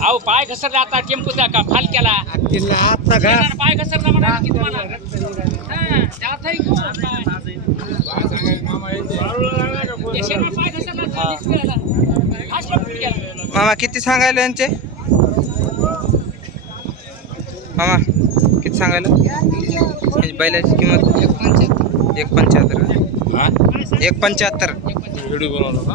अहो पाय घसरला आता टेम्पूचा का फाल केला. आता घा पाय घसरला म्हणा की हा, पाय? घसरला. फास्ट फूड केला. मामा किती सांगायला यांचे? मामा किती सांगायला? बैलाची किंमत एक पंच्याहत्तर. एक पंच्याहत्तर. व्हिडिओ बनवला का?